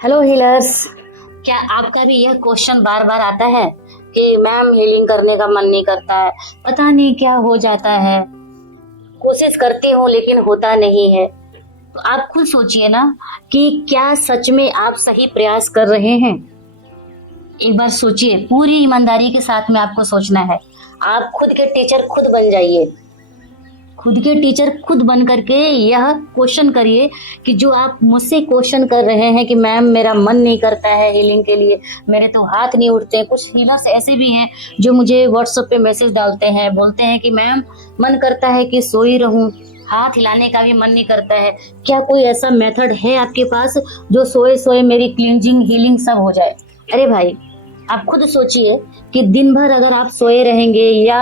Hello healers. क्या आपका भी यह क्वेश्चन बार बार आता है कि मैम हीलिंग करने का मन नहीं करता है, पता नहीं क्या हो जाता है, कोशिश करती हूँ लेकिन होता नहीं है। तो आप खुद सोचिए ना कि क्या सच में आप सही प्रयास कर रहे हैं। एक बार सोचिए, पूरी ईमानदारी के साथ में आपको सोचना है। आप खुद के टीचर खुद बन जाइए। खुद के टीचर खुद बन करके यह क्वेश्चन करिए कि जो आप मुझसे क्वेश्चन कर रहे हैं कि मैम मेरा मन नहीं करता है हीलिंग के लिए, मेरे तो हाथ नहीं उठते हैं। कुछ हीलर्स ऐसे भी हैं जो मुझे व्हाट्सएप पे मैसेज डालते हैं, बोलते हैं कि मैम मन करता है कि सोई रहूं, हाथ हिलाने का भी मन नहीं करता है। क्या कोई ऐसा मेथड है आपके पास जो सोए सोए मेरी क्लींजिंग हीलिंग सब हो जाए? अरे भाई, आप खुद सोचिए कि दिन भर अगर आप सोए रहेंगे या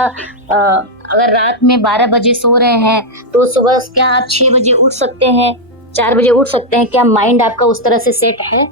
अगर रात में 12 बजे सो रहे हैं तो सुबह क्या आप 6 बजे उठ सकते हैं, 4 बजे उठ सकते हैं? क्या माइंड आपका उस तरह से सेट है?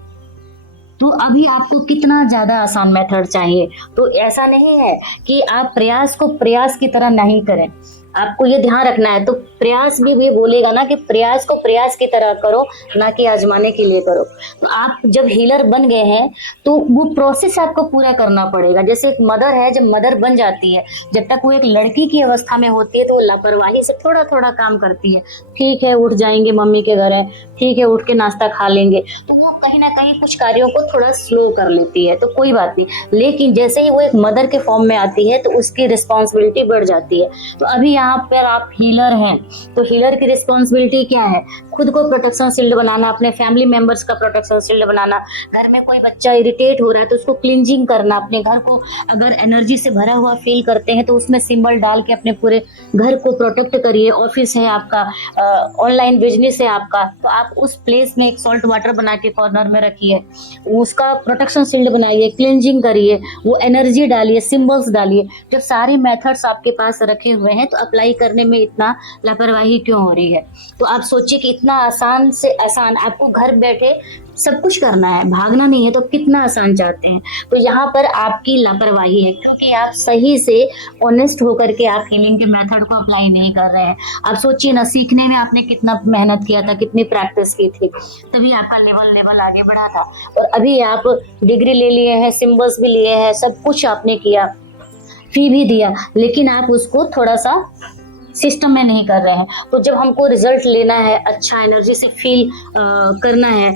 तो अभी आपको कितना ज्यादा आसान मेथड चाहिए। तो ऐसा नहीं है कि आप प्रयास को प्रयास की तरह नहीं करें, आपको ये ध्यान रखना है। तो प्रयास भी ये बोलेगा ना कि प्रयास को प्रयास की तरह करो, ना कि आजमाने के लिए करो। तो आप जब हीलर बन गए हैं तो वो प्रोसेस आपको पूरा करना पड़ेगा। जैसे एक मदर है, जब मदर बन जाती है, जब तक वो एक लड़की की अवस्था में होती है तो वो लापरवाही से थोड़ा थोड़ा काम करती है। ठीक है, उठ जाएंगे, मम्मी के घर है, ठीक है, उठ के नाश्ता खा लेंगे, तो वो कहीं ना कहीं कुछ कार्यों को थोड़ा स्लो कर लेती है, तो कोई बात नहीं। लेकिन जैसे ही वो एक मदर के फॉर्म में आती है तो उसकी रिस्पॉन्सिबिलिटी बढ़ जाती है। तो अभी यहाँ पर आप हीलर हैं तो हीलर की रिस्पॉन्सिबिलिटी क्या है? खुद को प्रोटेक्शन शील्ड बनाना, अपने फैमिली मेंबर्स का प्रोटेक्शन शील्ड बनाना। घर में कोई बच्चा इरिटेट हो रहा है तो उसको क्लींजिंग करना। अपने घर को अगर एनर्जी से भरा हुआ फील करते हैं तो उसमें सिंबल डाल के अपने पूरे घर को प्रोटेक्ट करिए। ऑफिस है आपका, ऑनलाइन बिजनेस है आपका, तो आप उस प्लेस में एक सॉल्ट वाटर बना के कॉर्नर में रखिए, उसका प्रोटेक्शन शील्ड बनाइए, क्लींजिंग करिए, वो एनर्जी डालिए, सिंबल्स डालिए। जब सारे मेथड्स आपके पास रखे हुए हैं तो अप्लाई करने में इतना लापरवाही क्यों हो रही है? तो आप सोचिए कि इतना आसान से आसान आपको घर बैठे सब कुछ करना है, भागना नहीं है, तो कितना आसान चाहते हैं। तो यहाँ पर आपकी लापरवाही है क्योंकि आप सही से ऑनेस्ट होकर के आप हीलिंग के मेथड को अप्लाई नहीं कर रहे हैं। आप सोचिए ना, सीखने में आपने कितना मेहनत किया था, कितनी प्रैक्टिस की थी, तभी आपका लेवल आगे बढ़ा था। और अभी आप डिग्री ले लिए हैं, सिंबल्स भी लिए हैं, सब कुछ आपने किया, फी भी दिया, लेकिन आप उसको थोड़ा सा सिस्टम में नहीं कर रहे हैं। तो जब हमको रिजल्ट लेना है, अच्छा एनर्जी से फील करना है,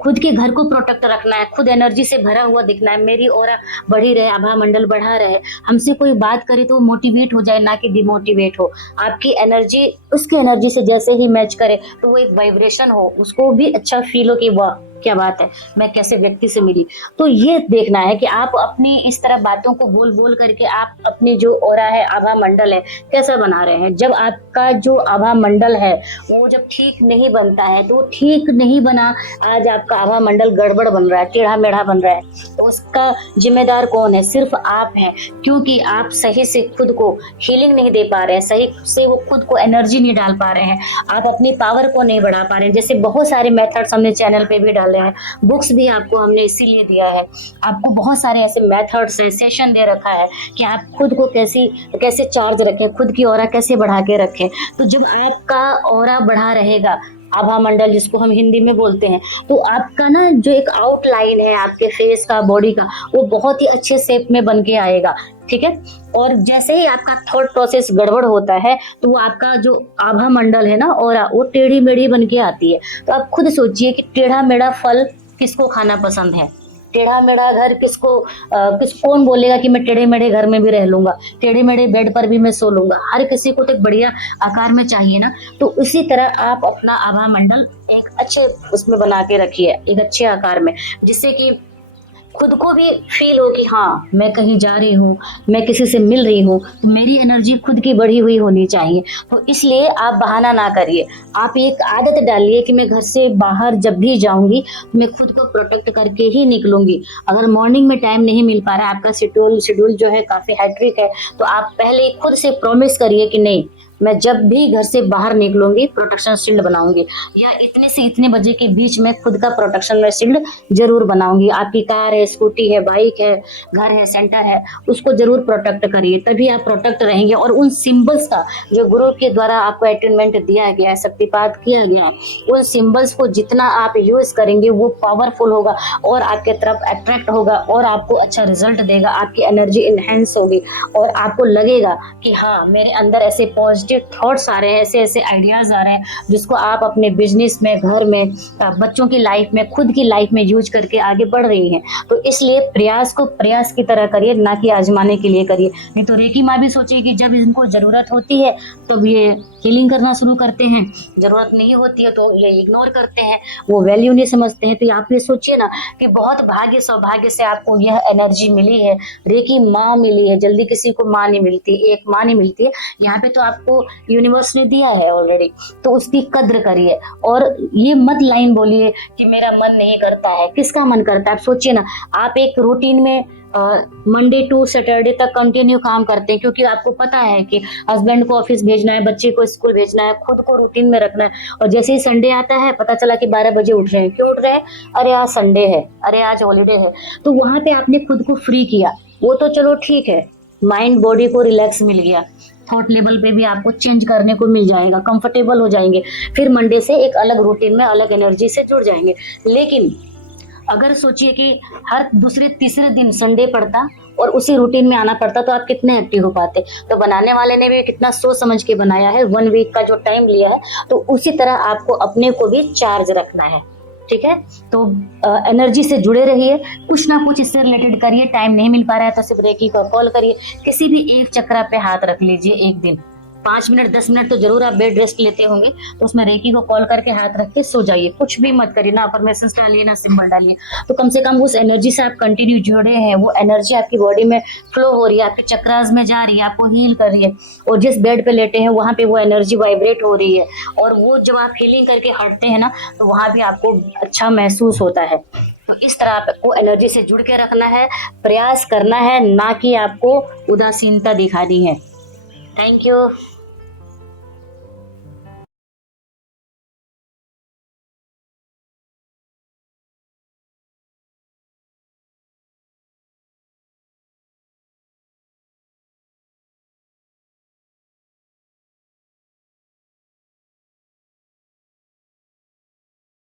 खुद के घर को प्रोटेक्ट रखना है, खुद एनर्जी से भरा हुआ दिखना है, मेरी ऑरा बढ़ी रहे, आभा मंडल बढ़ा रहे, हमसे कोई बात करे तो मोटिवेट हो जाए, ना कि डिमोटिवेट हो। आपकी एनर्जी उसकी एनर्जी से जैसे ही मैच करे तो वो एक वाइब्रेशन हो, उसको भी अच्छा फील हो कि वाह क्या बात है, मैं कैसे व्यक्ति से मिली। तो ये देखना है कि आप अपनी इस तरह बातों को बोल बोल करके आप अपनी जो ऑरा है, आभा मंडल है, कैसा बना रहे हैं। जब आपका जो आभा मंडल है वो जब ठीक नहीं बनता है, तो ठीक नहीं बना, आज आपका आभा मंडल गड़बड़ बन रहा है, टेढ़ा मेढ़ा बन रहा है, तो उसका जिम्मेदार कौन है? सिर्फ आप हैं, क्योंकि आप सही से खुद को हीलिंग नहीं दे पा रहे हैं, सही से वो खुद को एनर्जी नहीं डाल पा रहे हैं, आप अपनी पावर को नहीं बढ़ा पा रहे हैं। जैसे बहुत सारे मेथड्स हमने चैनल पे भी डाले हैं, बुक्स भी आपको हमने इसीलिए दिया है, आपको बहुत सारे ऐसे मेथड्स है, सेशन दे रखा है कि आप खुद को कैसे चार्ज रखें, खुद की ऑरा कैसे बढ़ा के रखें। तो जब आपका ऑरा बढ़ा रहेगा, आभा मंडल जिसको हम हिंदी में बोलते हैं, तो आपका ना जो एक आउटलाइन है आपके फेस का, बॉडी का, वो बहुत ही अच्छे शेप में बन के आएगा। ठीक है। और जैसे ही आपका थॉट प्रोसेस गड़बड़ होता है तो वो आपका जो आभा मंडल है ना, और वो टेढ़ी मेढ़ी बन के आती है। तो आप खुद सोचिए कि टेढ़ा मेढ़ा फल किसको खाना पसंद है? टेढ़ा मेढ़ा घर कौन बोलेगा कि मैं टेढ़े मेढ़े घर में भी रह लूंगा, टेढ़े मेढ़े बेड पर भी मैं सो लूंगा? हर किसी को तो एक बढ़िया आकार में चाहिए ना। तो इसी तरह आप अपना आभा मंडल एक अच्छे उसमें बना के रखिए, एक अच्छे आकार में, जिससे कि खुद को भी फील हो कि हाँ मैं कहीं जा रही हूँ, मैं किसी से मिल रही हूँ, तो मेरी एनर्जी खुद की बढ़ी हुई होनी चाहिए। तो इसलिए आप बहाना ना करिए, आप एक आदत डालिए कि मैं घर से बाहर जब भी जाऊंगी तो मैं खुद को प्रोटेक्ट करके ही निकलूंगी। अगर मॉर्निंग में टाइम नहीं मिल पा रहा है, आपका शेड्यूल जो है काफी हैट्रिक है, तो आप पहले खुद से प्रॉमिस करिए कि नहीं, मैं जब भी घर से बाहर निकलूंगी प्रोटेक्शन शील्ड बनाऊंगी, या इतने से इतने बजे के बीच में खुद का प्रोटेक्शन में शील्ड जरूर बनाऊंगी। आपकी कार है, स्कूटी है, बाइक है, घर है, सेंटर है, उसको जरूर प्रोटेक्ट करिए, तभी आप प्रोटेक्ट रहेंगे। और उन सिंबल्स का जो गुरु के द्वारा आपको अटेनमेंट दिया गया है, शक्तिपात किया गया है, उन सिंबल्स को जितना आप यूज करेंगे वो पावरफुल होगा और आपके तरफ अट्रैक्ट होगा और आपको अच्छा रिजल्ट देगा। आपकी एनर्जी इनहेंस होगी और आपको लगेगा कि हाँ, मेरे अंदर ऐसे पॉजिटिव थॉट्स आ रहे हैं, ऐसे ऐसे आइडियाज आ रहे हैं जिसको आप अपने बिजनेस में, घर में, बच्चों की लाइफ में, खुद की लाइफ में यूज करके आगे बढ़ रही हैं। तो इसलिए प्रयास को प्रयास की तरह करिए, ना कि आजमाने के लिए करिए। नहीं तो रेकी माँ भी सोचेगी जब इनको जरूरत होती है तब ये हीलिंग करना शुरू करते हैं, जरूरत नहीं होती है तो ये इग्नोर करते हैं, वो वैल्यू नहीं समझते हैं। तो आप ये सोचिए ना कि बहुत भाग्य सौभाग्य से आपको यह एनर्जी मिली है, रेकी माँ मिली है। जल्दी किसी को माँ नहीं मिलती, एक माँ नहीं मिलती है। यहाँ पे तो आपको यूनिवर्स ने दिया है ऑलरेडी, तो उसकी कद्र करिए। और ये मत लाइन बोलिए कि मेरा मन नहीं करता है। किसका मन करता है? आप सोचिए ना, आप एक रूटीन में मंडे टू सैटरडे तक कंटिन्यू काम करते हैं क्योंकि आपको पता है कि हस्बैंड को ऑफिस भेजना है, बच्चे को स्कूल भेजना है, खुद को रूटीन में रखना है। और जैसे ही संडे आता है पता चला कि 12 बजे उठ रहे हैं। क्यों उठ रहे हैं? अरे आज संडे है, अरे आज हॉलीडे है। तो वहां पे आपने खुद को फ्री किया, वो तो चलो ठीक है, माइंड बॉडी को रिलैक्स मिल गया, थॉट लेवल पे भी आपको चेंज करने को मिल जाएगा, कंफर्टेबल हो जाएंगे, फिर मंडे से एक अलग रूटीन में, अलग एनर्जी से जुड़ जाएंगे। लेकिन अगर सोचिए कि हर दूसरे तीसरे दिन संडे पड़ता और उसी रूटीन में आना पड़ता तो आप कितने एक्टिव हो पाते। तो बनाने वाले ने भी कितना सोच समझ के बनाया है, 1 वीक का जो टाइम लिया है, तो उसी तरह आपको अपने को भी चार्ज रखना है। ठीक है, तो एनर्जी से जुड़े रहिए, कुछ ना कुछ इससे रिलेटेड करिए। टाइम नहीं मिल पा रहा है तो सिर्फ रेकी को कॉल करिए, किसी भी एक चक्रा पे हाथ रख लीजिए। एक दिन 5 मिनट 10 मिनट तो जरूर आप बेड रेस्ट लेते होंगे, तो उसमें रेकी को कॉल करके हाथ रख के सो जाइए। कुछ भी मत करिए, ना अफर्मेशंस डालिए, ना सिंबल डालिए। तो कम से कम उस एनर्जी से आप कंटिन्यू जुड़े हैं, वो एनर्जी आपकी बॉडी में फ्लो हो रही है, आपके चक्रास में जा रही है, आपको हील कर रही है। और जिस बेड पे लेटे हैं वहां पे वो एनर्जी वाइब्रेट हो रही है, और वो जब आप हीलिंग करके हटते हैं ना, तो वहां भी आपको अच्छा महसूस होता है। तो इस तरह आपको एनर्जी से जुड़ के रखना है, प्रयास करना है, ना कि आपको उदासीनता दिखानी है। Thank you.